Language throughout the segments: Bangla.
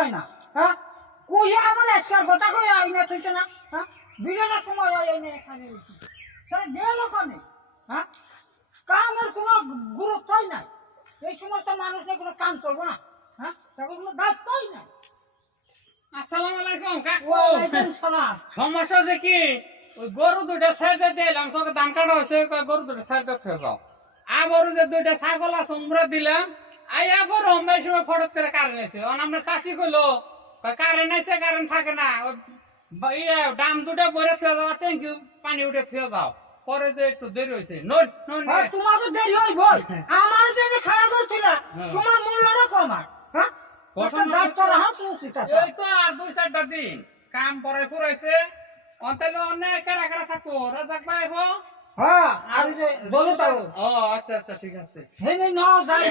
যায় না হ্যাঁ কইয়া আমার এসকার কথা কইয়া আইনা থইছে না হ্যাঁ বিরানোর সময় আইনা এখানে রইছি সেটা গেল কানে হ্যাঁ কামের কোনো গুরুত্বই নাই এই সমস্ত মানুষের কোনো কাম চলবো না হ্যাঁ তাকে কোনো দায়িত্বই নাই। আসসালামু আলাইকুম কাকু। ওয়ালাইকুম সালাম। সমস্যা যে কি ওই গরু দুইটা সাইডে দিলাম তোকে ধান কাটা হয়েছে গরু দুটো সাইডে ফেলে দাও আবার যে দুইটা ছাগল আছে উমরা দিলাম আইয়া বড় আমরা এই সময় ফটক করে কারেন্ট আছে আমরা চাষি করলো কারেন্ট আছে কারেন্ট থাকে না ইয়ে ডাম দুটো ভরে ফেলে দাও ট্যাঙ্কি পানি উঠে ফেলে দাও পরে যে একটু দেরি হয়েছে তোমাকে দেরি হইব আমার যে খারাপ করছিল তোমার মূল্যটা কমার হ্যাঁ এই তো আর 2-4টা দিন কাম পরে পুরাইছে অন্তাইলে অনেক কারা কারা থাকো রাজাক ভাই হো হ্যাঁ আর যে বলো তাও ও আচ্ছা আচ্ছা ঠিক আছে হে নেই নাও যাই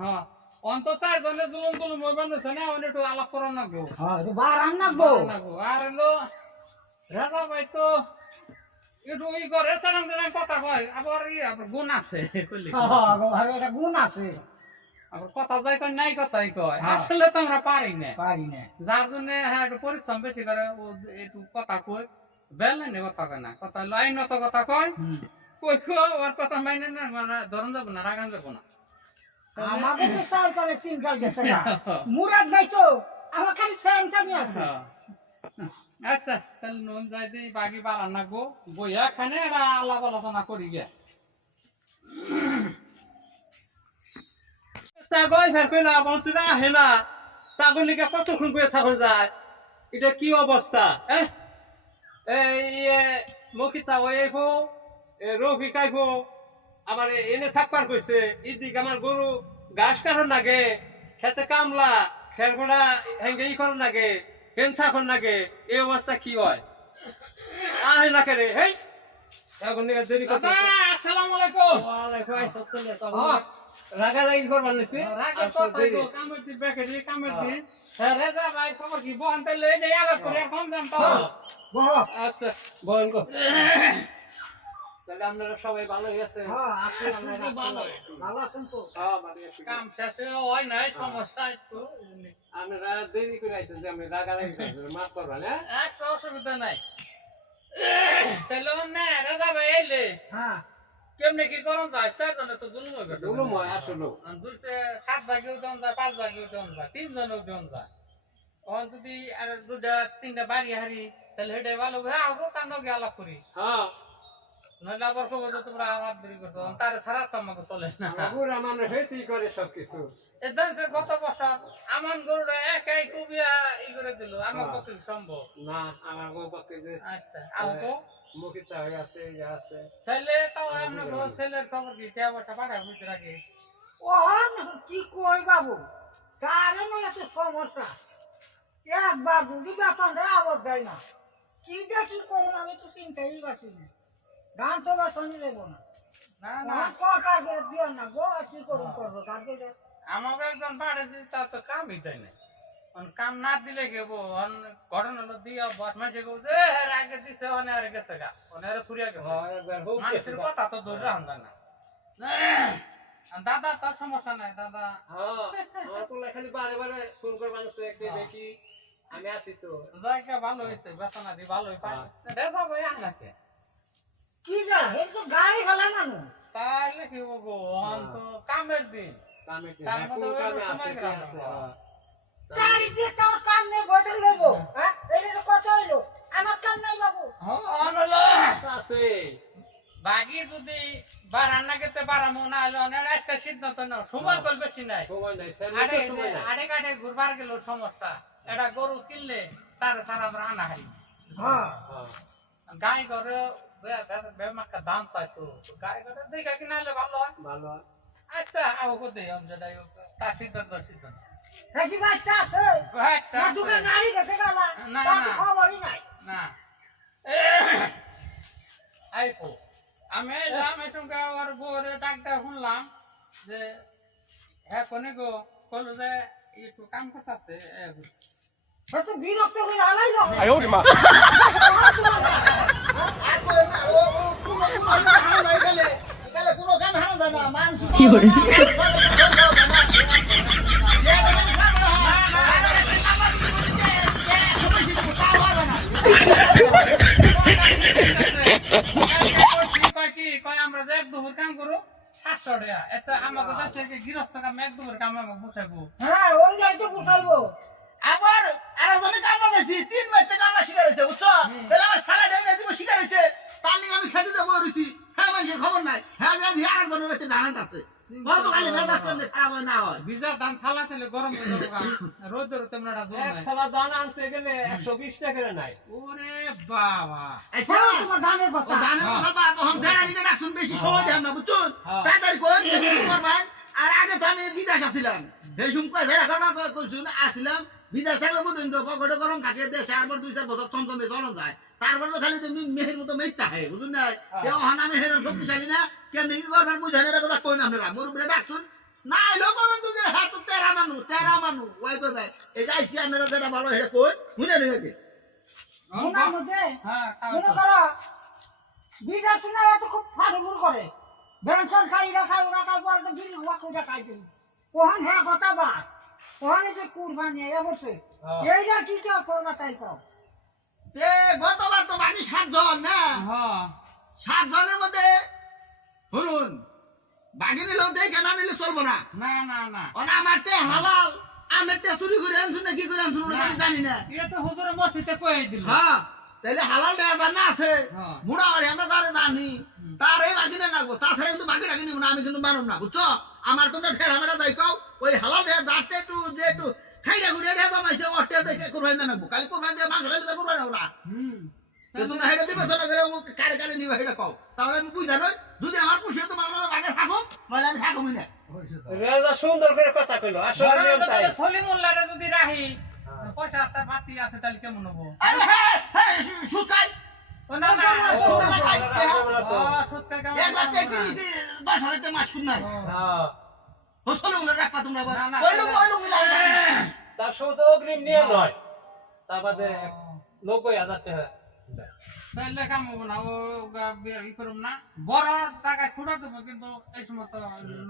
হ্যাঁ অন্ত 4 জনে জুলুম জুলুম বানাইছে না অনেক একটু আলাপ করা লাগবো হ্যাঁ একটু বার আননাবো আর হলো রাজা ভাই তো একটু ই করে সারাং সারাং কথা কয় আবার গুণ আছে কইলি হ্যাঁ এটা গুণ আছে আবার কথা যাই কয় নাই কথাই কয় আসলে তো আমরা পারি না যার জন্য হ্যাঁ একটু পরিশ্রম বেশি করে একটু কথা কই বেল নেই কথা কয় না কথা লাইনত কথা কয় কই ওর কথা মাইনে না ধরন যাবো না রাগান যাবো না আমাকে তো সাল করে তিন কাল গেছে না মুরাদ ভাই তো আমার খালি চাই আছে আচ্ছা তাহলে নুন যাই দিই বাকি বাড়ান না গো বইয়া খানে আলাপ আলোচনা করি গে ছাগল ফের কইলা বন্ধুরা হেনা ছাগলিকে কতক্ষণ করে ছাগল যায় এটা কি অবস্থা এই মকিতা ওইফো রোগী কাইফো আমার এনে থাকবার কইছে এদিকে আমার গরু ঘাস কাটন লাগে খেতে কামলা খেরগোড়া হেঙ্গে ই করন লাগে হেন থাকুন লাগে এই অবস্থা কি হয় আহে না কেরে হেই এখন নিয়ে দেরি করতে আসসালামু আলাইকুম ওয়ালাইকুম আসসালাম রাগারাগি করবার নিছি রাগের কথা কই কামের দি বেকেরি কামের দি রেজা ভাই খবর কি বহন তাইলে এই আলাপ করে এখন জান তো বহ আচ্ছা বহন কর তাহলে আপনারা সবাই ভালোই আছেন হ্যাঁ আপনি ভালো আছেন তো হ্যাঁ মানে কাম শেষে হয় নাই সমস্যা একটু আপনারা দেরি করে আইছেন যে আমি রাগারাগি মাফ করবেন হ্যাঁ আচ্ছা অসুবিধা নাই তাহলে না রেজা ভাই এলে হ্যাঁ কেমনে কি করন যায় 4 জনে তো জুলুম হইবে জুলুম হয় আসলে 7 ভাগে উঠন যায় 5 ভাগে উঠন যায় 3 জন উঠন যায় ওন যদি আর 2-3টা বাড়ি হারি তাহলে হেডে ভালো ভাই আগো কানো গে আলাপ করি হ্যাঁ নইলে আবার কব যে তোমরা আমার দেরি করছো তার ছাড়া তো আমাকে চলে না বাবুরা মানে হেতি করে সবকিছু এদান সে গত বছর আমার গরুটা একাই কুবিয়া ই করে দিল আমার পক্ষে সম্ভব না আমার বউ পক্ষে যে আচ্ছা আগো মুখিতা হয়ে আছে ইয়া আছে তাহলে তাও আমরা ছেলের খবর কি টেবাটা পাঠাবো বুঝতে রাখি ওহন কি কই বাবু কারণ এত সমস্যা এক বাবু কি ব্যাপারটা আবার দেয় না কি করুন আমি তো চিন্তাই পাচ্ছি না গান তো বা শুনি দেবো না না না কার দিও না গো কি করুন করবো কাকে আমাকে একজন পাঠাইছি তা তো কামই দেয় না কাম না দিলে গেবো ঘটনা হলো দিয়া বট মাঝে গো যে আগে দিছে অনে আর গেছে গা অনে আর ফুরিয়া গেছে মানুষের কথা তো দূর রাখা যায় না দাদা তার সমস্যা নাই দাদা হ্যাঁ আমার তো খালি বারে বারে ফোন করে মানুষে একটু দেখি আমি আছি তো জায়গা ভালো হয়েছে বেতনা দি ভালোই পাই রেজা ভাই আনলাকে কি যা হে তো গাড়ি ফেলা মানুষ তাইলে কি বলবো তো কামের দিন কামে কি কাম তো কামে সময় আছে গ্রাম গাড়ি দিয়ে তো কাম নেই বটে নেবো হ্যাঁ এটা তো কত হইলো আমার কাম নাই বাবু অনলো আছে বাকি যদি বারান্না গেতে বারামো না হলে অনেক আজকে সিদ্ধান্ত নাও সময় কল বেশি নাই সময় নাই আড়ে কাটে ঘুরবার গেল সমস্যা এটা গরু কিনলে তার সারা আমরা আনা হারি হ্যাঁ গাই ঘরে বেমাক্কা দাম চাই তো গাই ঘরে দেখা কিনা হলে ভালো হয় ভালো আচ্ছা আবো কোথায় যেটাই তার সিদ্ধান্ত হ্যাঁ কি বাচ্চা আছে না দোকান নারী গেছে গালা না না খবরই নাই না আইপো আমি এলাম এটুকা ওর বউরে ডাকটা শুনলাম যে হ্যাঁ কোনে গো কলো যে একটু কাম করতেছে তো বিরক্ত করে আলাইলো আয় ওরে মা কি করে আমরা যে এক দুপুর কাম করো 700 টাকা আচ্ছা আমাকে কাছে গৃহস্থ কাম এক দুপুর কাম আমাকে বসাবো হ্যাঁ ওই যাইতে বসাইবো আবার আর জনে কাম লাগাইছি 3 মাস থেকে কামলা শিকার হইছে বুঝছো তাহলে আমার সালা দেই দিব শিকার হইছে তার নিয়ে আমি খেতে দেবো রইছি হ্যাঁ মানুষের খবর নাই হ্যাঁ জানি আর জনের বাড়িতে ধান আছে কত খালি মেজাজ করলে খারাপ হয় না হয় ভিজা ধান ছালাতে গরম হয়ে যাবো গা। রোদ তেমন একটা জোর এক নাই সালা দান আনতে গেলে 120 টাকা করে নাই ওরে বাবা আচ্ছা হ্যাঁ, তোমার ধানের ও কথা ধানের কথা বা তখন জেরা নিকে ডাকছুন বেশি সময় দেন না বুঝছুন হ্যাঁ। তাড়াতাড়ি কোন করবেন আর আগে তো আমি বিদেশ আসিলাম এই সুমকা জেরা খানা কইছুন আসিলাম বিদেশ থাকলে বুঝুন তো পকেটে গরম থাকে দেশে আর 2-4 বছর থমথমে চলন যায় তারপর তো খালি তো মেহের মতো মেইতা হয় বুঝুন না কেউ হানা মেহের শক্তিশালী না কেন কি করবেন বুঝেন এটা কথা কই না আপনারা মুরুবরে ডাকছুন না লোক তো যে হ্যাঁ তো তেরা মানু ওই করবে এই যাইছি আপনারা যেটা ভালো এটা কই শুনে নিবে ওনার মধ্যে হ্যাঁ মনে করো বিঘা শুনে এত খুব ফাটুর করে বেনসন খাই রাখাই ওরা খাই পরে তো গিরি হওয়া করে খাই দিই ওহান হ্যাঁ কথা বা ওহানে যে কুরবানি অবশ্যই এইটা কি কেউ করবা তাই কও তে গতবার তো বাকি 7 জন না হ্যাঁ 7 জনের মধ্যে শুনুন বাকি নিলেও দেখে না নিলে চলবো না না না না ওনা আমারতে হালাল আমারতে চুরি করে আনছুন না কি করে আনছুন ওটা আমি জানি না এটা তো হুজুরের মসজিদে কই দিল হ্যাঁ তাহলে হালাল দেয়া জানা আছে হ্যাঁ। বুড়া হরে আমরা তারে জানি তার এই বাকি না রাখবো তাছাড়া কিন্তু বাকি রাখি নিব না আমি কিন্তু মানব না বুঝছো আমার তোমরা ঠের আমরা যাই কাও ওই হালাল দেয়া যাতে একটু যে একটু খাইটা ঘুরে দেয়া জমাইছে ওটে দেখে কুরবানি না নেবো কালি কুরবানি দিয়ে মাংস খাইলে কুরবানি হবে না হুম তো তোমরা হেডে বিবেচনা করে কারে কারে নিবা হেডে কও তাহলে আমি বুঝা নই যদি আমার পুষে তোমার বাগে থাকুক নইলে আমি থাকুমই না রেজা সুন্দর করে কথা কইলো আসলে নিয়ম তাই সলিমুল্লাহরে যদি রাখি পয়সা একটা বাতি আছে তাহলে কেমন হবো আরে হ্যাঁ হ্যাঁ সুকাই ও না না সত্যি এক লাখ টাকা দিলি 10,000 টাকা মাস শুন নাই হ্যাঁ হোসলে উলে রাখবা তোমরা না, না, কইলো মিলা তার শুধু অগ্রিম নিয়ে নয় তার বাদে 90,000 টাকা তাহলে কাম হবো না ও ই করুম না বড় টাকা ছুটা দেবো কিন্তু এই সময় তো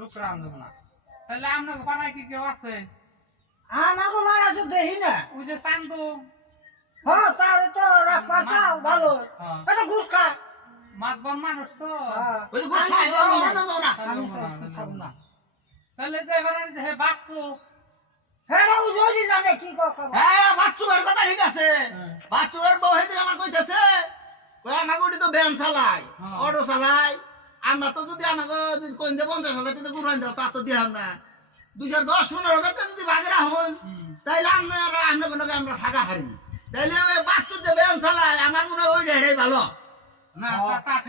লোকরা আন দেবো না তাহলে আপনাকে পাড়ায় কি কেউ আছে আমাকে মারা তো দেখি না ওই যে চান্দু হ্যাঁ তার তো রাখবার চাও ভালো হ্যাঁ। এটা ঘুষ খায় মাতবর মানুষ তো হ্যাঁ। ওই তো গোসা না না না আমি খাবো না তাহলে যে এবার যে বাক্সু হ্যাঁ ও যদি জানে কি কথা হ্যাঁ বাচ্চুর কথা ঠিক আছে বাচ্চুর বউ হেদিন আমার কইতাছে কই আমাকে ওটি তো ভ্যান চালাই হ্যাঁ। অটো চালাই আমরা তো যদি আমাকে কইন দে 50,000 টাকা কুরবানি দাও তা তো দিহাম না 2010-15,000 টাকা যদি ভাগে রাখুন তাইলে আমরা আমরা থাকা হারিনি তাইলে ওই বাচ্চুর যে ভ্যান চালাই আমার মনে হয় ওই রেড়াই ভালো না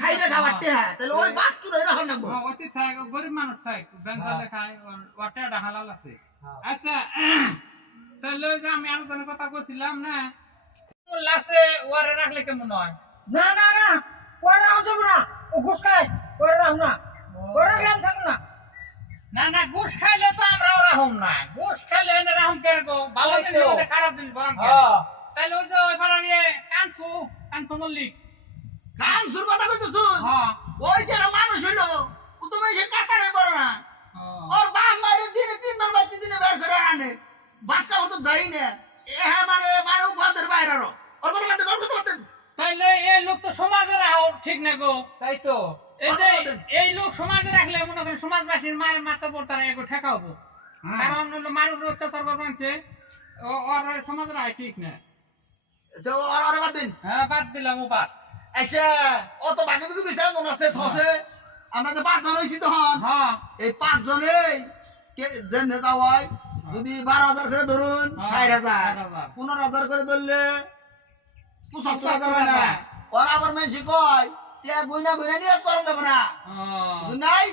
খাইলে খাবারতে হ্যাঁ তাহলে ওই বাচ্চুর ওই রাখুন লাগবো অতি থাক গরিব মানুষ থাক ব্যাংকালে খায় ওটা হালাল আছে আচ্ছা তাহলে ওই যে আমি আলোচনার কথা কইছিলাম না লাসে ওরে রাখলে কেমন হয় না না না পরে রাখা যাবো না ও ঘুষ খায় পরে রাখো না পরে রাখলে আমি থাকবো না না না ঘুষ খাইলে তো আমরা রাখুম না ঘুষ খাইলে এনে রাখুম কেন গো ভালো দিন মধ্যে খারাপ দিন বরং তাহলে ওই যে ওই পাড়া নিয়ে কানসু মল্লিক কান সুর কথা কইতেছুন হ্যাঁ ওই যে মানুষ হইলো ও তো বেশি কাতারে পড়ে না ওর বাপ মারে দিনে 3 বার দিনে বের করে আনে বাচ্চা তো দেই না এ হ্যাঁ মানে উপদের বাইরে ওর কথা বাদ তাইলে এই লোক তো সমাজে রাখো ঠিক না গো তাই তো এই যে এই লোক সমাজে রাখলে মনে করেন সমাজবাসীর মায়ের মাথা পর তারা এগো ঠেকা হবো কারণ হলো মানুষ অত্যাচার করছে ওর সমাজে রাখে ঠিক না তো আর বাদ দিন হ্যাঁ বাদ দিলাম ও বাদ আচ্ছা অত বাকি দুটো বিষয় মনে আছে থসে আমরা যে 5 জন হইছি তখন হ্যাঁ এই 5 জনেই কে যেমনে যাওয়াই যদি 12,000 করে ধরুন 60,000 15,000 করে ধরলে 75,000 হয় না ওর আবার মেনছি কয় তে গুইনা নিয়ে করন দেব না নাই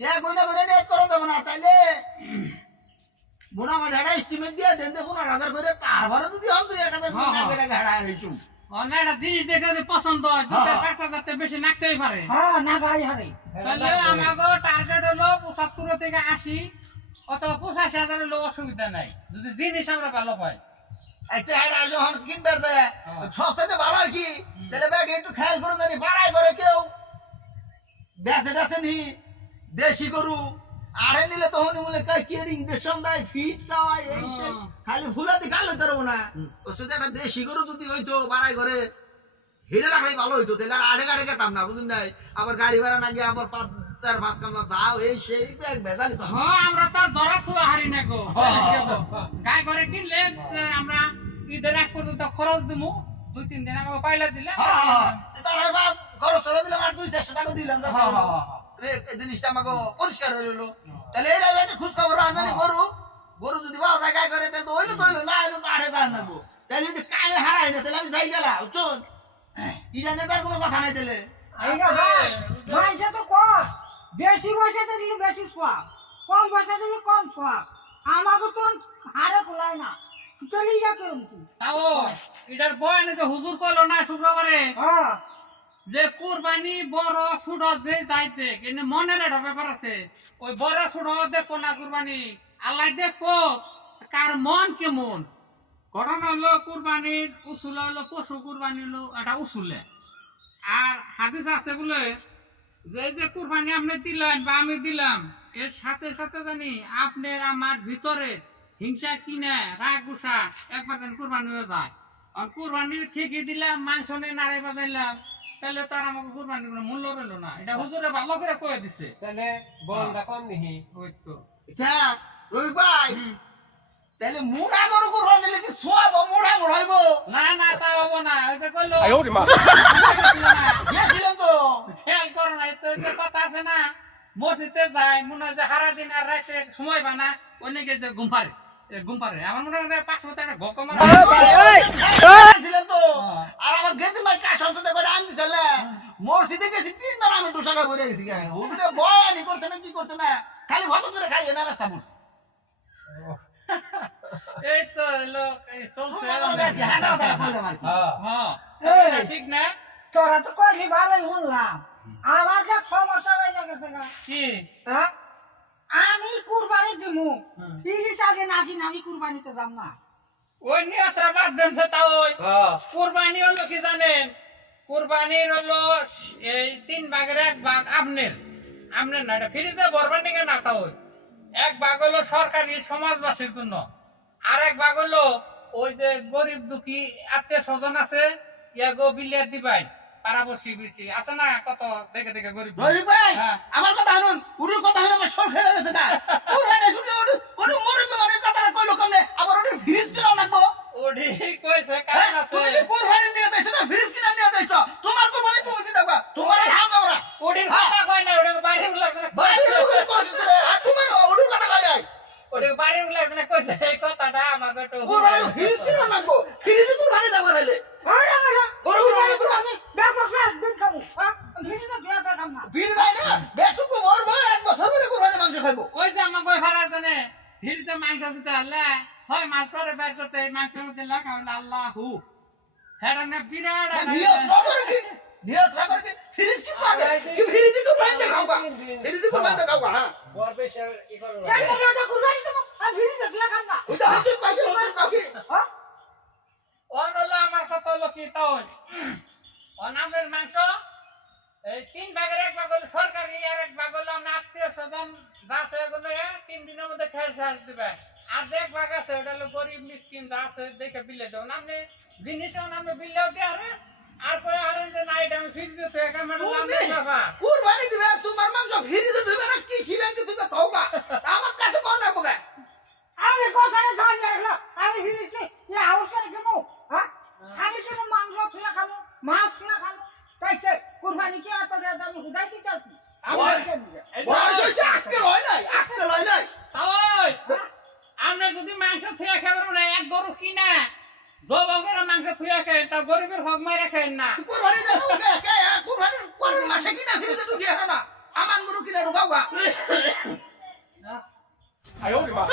তে গুইনা নিয়ে করন দেব না তাইলে বুনা আমার ঢাড়া এস্টিমেট দিয়ে দেন দে 15,000 করে তারপরে যদি হল 2,000 টাকা ঢাড়া হইছু অনেকটা জিনিস দেখে যদি পছন্দ হয় 5,000 টাকা বেশি নাকতেই পারে হ্যাঁ না গাই হারে তাহলে আমাকে টার্গেট হলো 75 থেকে 80 অথবা 85,000 হলো অসুবিধা নাই যদি জিনিস আমরা ভালো পাই আচ্ছা এটা যখন কিনবার দেয় সস্তাতে ভালো হয় কি তাহলে ব্যাগ একটু খেয়াল করুন জানি বাড়াই করে কেউ বেচে নি দেশি গরু আড়ে নিলে তখন বলে কেয়ারিং দেশন দেয় ফিট খাওয়ায় এই সেই। খালি ফুলাতে খালে তারবো না ও শুধু একটা দেশি গরু যদি হইতো বাড়াই করে হেডে রাখলেই ভালো হইতো তাহলে আর আড়ে গাড়ে গেতাম না বুঝুন নাই আবার গাড়ি ভাড়া না গিয়ে আবার 5-4-5 কামলা যাও এই সেই ভেজালি তো আমরা তো আর ধরা ছোঁয়া হারি না গো গায়ে ঘরে কিনলে আমরা ঈদের এক পর্যন্ত খরচ দিমু 2-3 দিন আগে পাইলা দিলে তার বাপ খরচ করে দিলাম আর 200 টাকা দিলাম এই জিনিসটা আমাকে পরিষ্কার হয়ে রইলো তাহলে এই রাইতে খুশ খবর আনানি গরু যদি বাবা গায়ে করে তাহলে তো হইলো না হইলো তো 8000 নেবো তাহলে যদি কামে হারাই না তাহলে আমি যাই গেলাম বুঝছেন ইটা নেতার কোনো কথা নাই তাহলে মাইসে তো কম বেশি পয়সাতে দিলে বেশি সোয়াব কম পয়সা দিলে কম সোয়াব আমাকে তো হারে খোলায় না চলে যা কেমন তাও এটার বয়ানে তো হুজুর কইলো না শুক্রবারে হ্যাঁ যে কুরবানি বড় ছোট যে যাইতে কিন্তু মনের একটা ব্যাপার আছে ওই বড় ছোট দেখো না কুরবানি আল্লাহ দেখো কার মন কেমন ঘটনা হলো কুরবানির উসুল হলো পশু কুরবানি হলো একটা উসুলে আর হাদিস আছে বলে যে কুরবানি আপনি দিলেন বা আমি দিলাম এর সাথে সাথে জানি আপনার আমার ভিতরে হিংসা কিনে রাগ গুসা একবার যেন কুরবানি হয়ে যায় আর কুরবানি ঠিকই দিলাম মাংস নিয়ে নাড়াই বাজাইলাম তাহলে তার আমাকে কুরবানির কোনো মূল্য রইল না এটা হুজুরে ভালো করে কয়ে দিছে তাহলে বলটা কম নিহি ওই তো আচ্ছা রবি ভাই তাহলে মুড়া গরু করবা দিলে কি সোয়াব মুড়া হইব না না তা হবো না ওই যে কইলো গেছিলাম তো খেয়াল করো না তো যে কথা আছে না মসজিদে যায় মনে হয় যে সারা দিন আর রাত্রে সময় পানা অনেকে যে ঘুম পারে আমার মনে হয় 500 টাকা ঘক মারা গেছিলাম তো আর আমার গেতে মাই কাজ সন্তান করে আনতে চলে মসজিদে গেছি 3 বার আমি টুসাকা ভরে গেছি গায়ে ওদিকে বয়ানি করতে না কি করতে না খালি ভজন করে খাইয়ে না ব্যস্ত মুখ এই তো লোক এই চলছে হ্যাঁ ঠিক না তোরা তো কইলি ভালোই শুনলাম আমার যে সমস্যা হয়ে গেছে গা কি হ্যাঁ আমি কুরবানি দিমু তিরিশ আগে না দিন আমি কুরবানিতে যাব না ওই নিয়তরা বাদ দেন সে তা ওই কুরবানি হলো কি জানেন কুরবানির হলো এই 3 ভাগের 1 ভাগ আপনার না এটা ফ্রিতে ভরবার নিকে না তা ওই 1 ভাগ হলো সরকারি সমাজবাসীর জন্য আর 1 ভাগ হলো ওই যে গরিব দুঃখী আত্মীয় স্বজন আছে ইয়াগো বিলিয়ার দিবাই পারাবসি বেশি আছে না কত দেখে দেখে গরিব রবি ভাই হ্যাঁ। আমার কথা শুনুন উড়ুর কথা শুনে আমার সর খেয়ে গেছে না কুরবানি শুনে ওর মরবে মানে কথাটা কইলো কেমনে আবার ওর ফ্রিজ কিনা লাগবো ওডি কইছে কারণ আছে তুমি কি কুরবানি নিয়ে যাইছো না ফ্রিজ কিনা নিয়ে যাইছো তোমার কুরবানি তুমি দিতে পারবা তোমার হাত আমরা ওডির কথা কয় না ওডি বাইরে লাগছে না বাইরে কইছে আর তোমার ওর কথা কই নাই ওডি বাইরে লাগছে না কইছে এই কথাটা আমাকে তো কুরবানি ফ্রিজ কিনা লাগবো ফ্রিজে কুরবানি যাবো তাইলে বড় কুরবানি আমি ব্যাপক ক্লাস দিন খাবো হ্যাঁ ভিডিও দিয়া দেখাম না ফ্রিজ যায় না বেটুকু মরবো 1 বছর ধরে কুরবানি মাংস খাইবো ওই যে আমাকে ভাড়া জানে ভিড়তে মাংস দিতে আল্লাহ 6 মাস পরে বের করতে মাংসের মধ্যে লাগাও আল্লাহু হেডা না বিরাট নিয়ত রাখো কি ফ্রিজ কি পাবে কি ফ্রিজে কুরবানি দেখাওগা ফ্রিজে কুরবানি দেখাওগা হ্যাঁ বড় বেশি ই করো এই যে কুরবানি দেবো আর ভিডিও দিয়া খাম না ওই তো হাতে কাজে কাকি হ্যাঁ ওর হলো আমার কথা হলো কি তাও অনামের মাংস এই 3 ভাগের 1 ভাগ হলো সরকারি আর 1 ভাগ হলো আমরা আত্মীয় স্বজন যা আছে এগুলো 3 দিনের মধ্যে খেয়ে শেষ দিবে আর 1 ভাগ আছে ওটা হলো গরিব মিসকিন যা আছে দেখে বিলে দাও নামনে জিনিসও নামে বিলেও দিয়ে আর কই আর যে না এটা আমি ফিক্স দিতে ক্যামেরা লাগাতে বাবা কুরবানি দিবে তোমার মাংস ফ্রিজে দিবে না কি শিবেন্তে দিবে খাওগা আমার কাছে কোন না বগা আমি কথাটা জানি রাখলো আমি ভিডিওতে এই হাউস করে দেবো হ্যাঁ আমি কেন মাংস তুলা খাবো মাছ তুলা খাবো তাইছে কুরবানি কি এত দামি হুদাই কি চাচ্ছি বয়স হইছে আক্কেল হয় নাই ওই আমরা যদি মাংস থুয়া খাবো না এক গরু কিনা জবাগের মাংস থুয়া খাই তা গরিবের হক মারা খাই না কুরবানি দেবো কে কুরবানি কোন মাসে কিনা ফ্রিজে ঢুকিয়ে না আমার গরু কিনা ঢুকাওগা 哎呦我的妈！